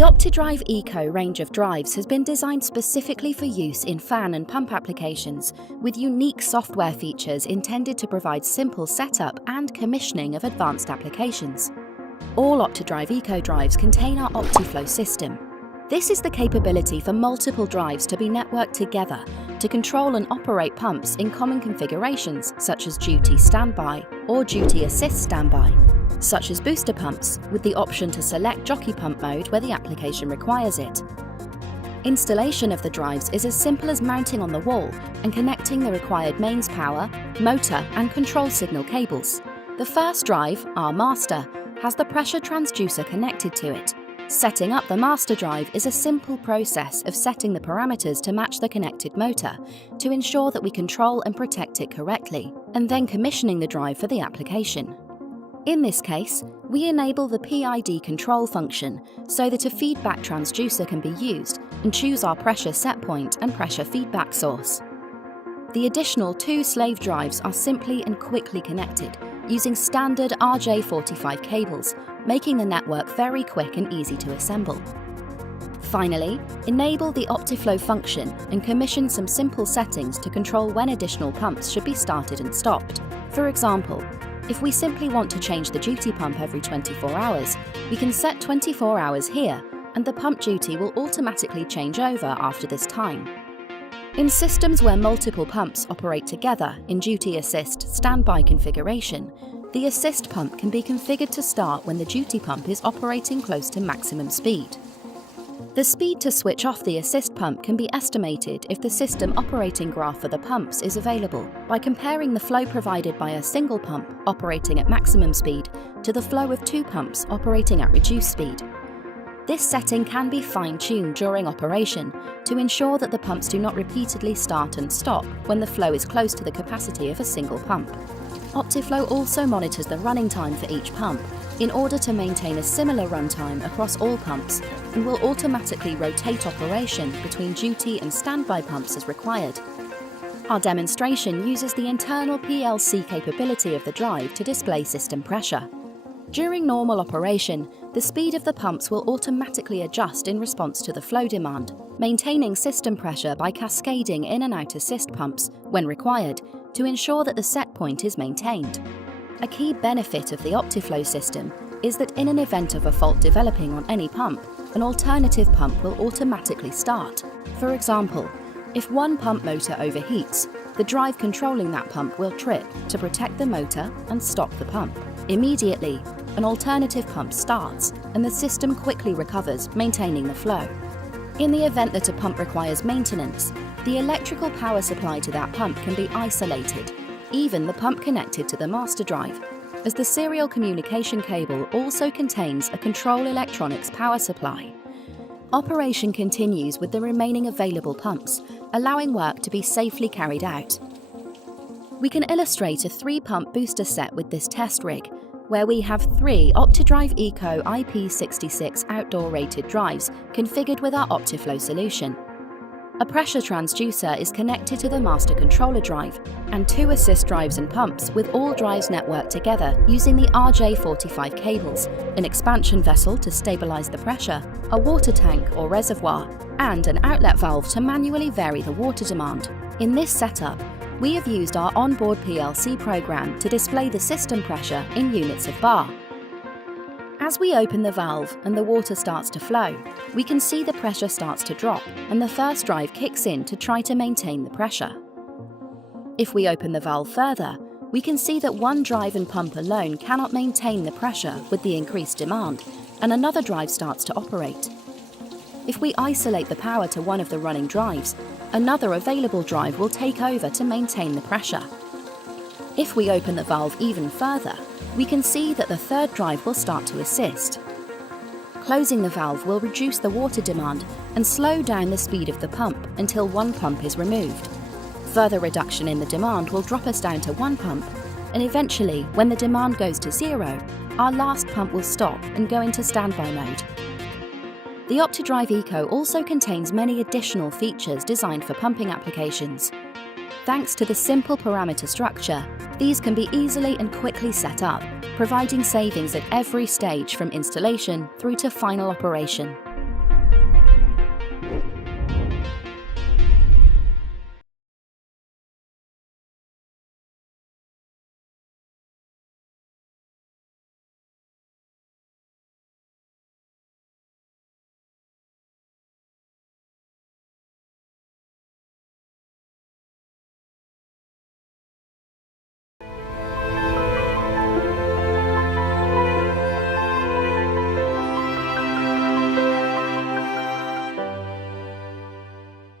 The Optidrive Eco range of drives has been designed specifically for use in fan and pump applications, with unique software features intended to provide simple setup and commissioning of advanced applications. All Optidrive Eco drives contain our Optiflow system. This is the capability for multiple drives to be networked together to control and operate pumps in common configurations such as duty standby or duty assist standby, such as booster pumps with the option to select jockey pump mode where the application requires it. Installation of the drives is as simple as mounting on the wall and connecting the required mains power, motor and control signal cables. The first drive, our master, has the pressure transducer connected to it. Setting up the master drive is a simple process of setting the parameters to match the connected motor to ensure that we control and protect it correctly, and then commissioning the drive for the application. In this case, we enable the PID control function so that a feedback transducer can be used and choose our pressure set point and pressure feedback source. The additional 2 slave drives are simply and quickly connected using standard RJ45 cables, making the network very quick and easy to assemble. Finally, enable the Optiflow function and commission some simple settings to control when additional pumps should be started and stopped. For example, if we simply want to change the duty pump every 24 hours, we can set 24 hours here, and the pump duty will automatically change over after this time. In systems where multiple pumps operate together in duty assist standby configuration, the assist pump can be configured to start when the duty pump is operating close to maximum speed. The speed to switch off the assist pump can be estimated if the system operating graph for the pumps is available by comparing the flow provided by a single pump operating at maximum speed to the flow of 2 pumps operating at reduced speed. This setting can be fine-tuned during operation to ensure that the pumps do not repeatedly start and stop when the flow is close to the capacity of a single pump. Optiflow also monitors the running time for each pump in order to maintain a similar runtime across all pumps, and will automatically rotate operation between duty and standby pumps as required. Our demonstration uses the internal PLC capability of the drive to display system pressure. During normal operation, the speed of the pumps will automatically adjust in response to the flow demand, maintaining system pressure by cascading in and out assist pumps when required to ensure that the set point is maintained. A key benefit of the Optiflow system is that in an event of a fault developing on any pump, an alternative pump will automatically start. For example, if one pump motor overheats, the drive controlling that pump will trip to protect the motor and stop the pump. Immediately, an alternative pump starts and the system quickly recovers, maintaining the flow. In the event that a pump requires maintenance, the electrical power supply to that pump can be isolated, even the pump connected to the master drive, as the serial communication cable also contains a control electronics power supply. Operation continues with the remaining available pumps, allowing work to be safely carried out. We can illustrate a 3-pump booster set with this test rig, where we have 3 Optidrive Eco IP66 outdoor rated drives configured with our Optiflow solution. A pressure transducer is connected to the master controller drive, and 2 assist drives and pumps with all drives networked together using the RJ45 cables, an expansion vessel to stabilize the pressure, a water tank or reservoir, and an outlet valve to manually vary the water demand. In this setup, we have used our onboard PLC program to display the system pressure in units of bar. As we open the valve and the water starts to flow, we can see the pressure starts to drop and the first drive kicks in to try to maintain the pressure. If we open the valve further, we can see that one drive and pump alone cannot maintain the pressure with the increased demand, and another drive starts to operate. If we isolate the power to one of the running drives, another available drive will take over to maintain the pressure. If we open the valve even further, we can see that the third drive will start to assist. Closing the valve will reduce the water demand and slow down the speed of the pump until one pump is removed. Further reduction in the demand will drop us down to 1 pump, and eventually, when the demand goes to 0, our last pump will stop and go into standby mode. The Optidrive Eco also contains many additional features designed for pumping applications. Thanks to the simple parameter structure, these can be easily and quickly set up, providing savings at every stage from installation through to final operation.